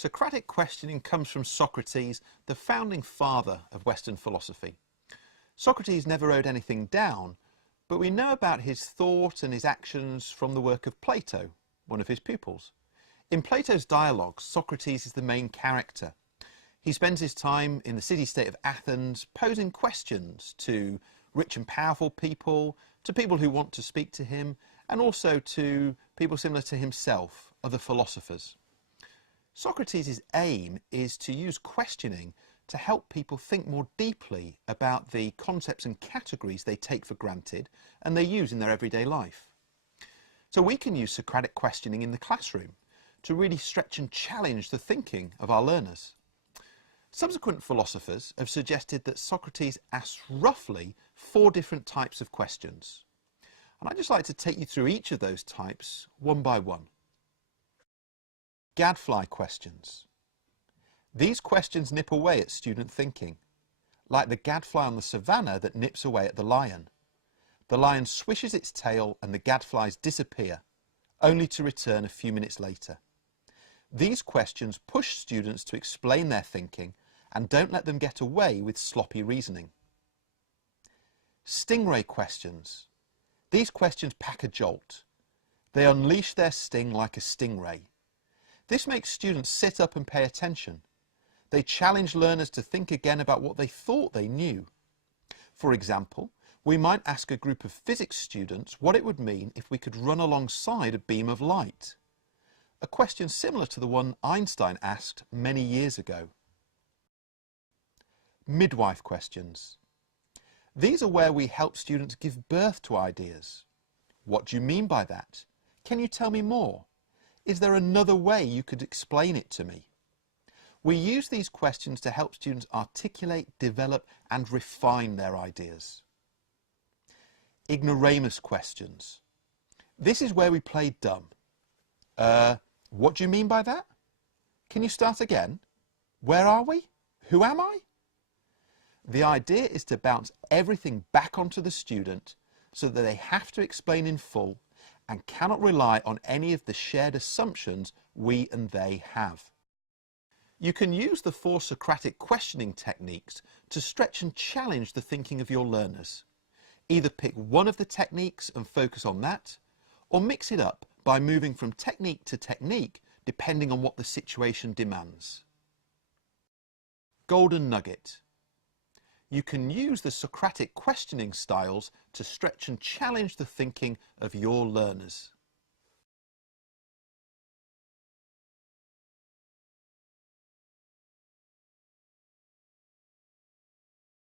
Socratic questioning comes from Socrates, the founding father of Western philosophy. Socrates never wrote anything down, but we know about his thought and his actions from the work of Plato, one of his pupils. In Plato's dialogues, Socrates is the main character. He spends his time in the city-state of Athens posing questions to rich and powerful people, to people who want to speak to him, and also to people similar to himself, other philosophers. Socrates' aim is to use questioning to help people think more deeply about the concepts and categories they take for granted and they use in their everyday life. So we can use Socratic questioning in the classroom to really stretch and challenge the thinking of our learners. Subsequent philosophers have suggested that Socrates asks roughly 4 different types of questions. And I'd just like to take you through each of those types one by one. Gadfly questions. These questions nip away at student thinking, like the gadfly on the savannah that nips away at the lion. The lion swishes its tail and the gadflies disappear, only to return a few minutes later. These questions push students to explain their thinking and don't let them get away with sloppy reasoning. Stingray questions. These questions pack a jolt. They unleash their sting like a stingray. This makes students sit up and pay attention. They challenge learners to think again about what they thought they knew. For example, we might ask a group of physics students what it would mean if we could run alongside a beam of light. A question similar to the one Einstein asked many years ago. Midwife questions. These are where we help students give birth to ideas. What do you mean by that? Can you tell me more? Is there another way you could explain it to me? We use these questions to help students articulate, develop and refine their ideas. Ignoramus questions. This is where we play dumb. What do you mean by that? Can you start again? Where are we? Who am I? The idea is to bounce everything back onto the student so that they have to explain in full and cannot rely on any of the shared assumptions we and they have. You can use the 4 Socratic questioning techniques to stretch and challenge the thinking of your learners. Either pick one of the techniques and focus on that, or mix it up by moving from technique to technique depending on what the situation demands. Golden nugget. You can use the Socratic questioning styles to stretch and challenge the thinking of your learners.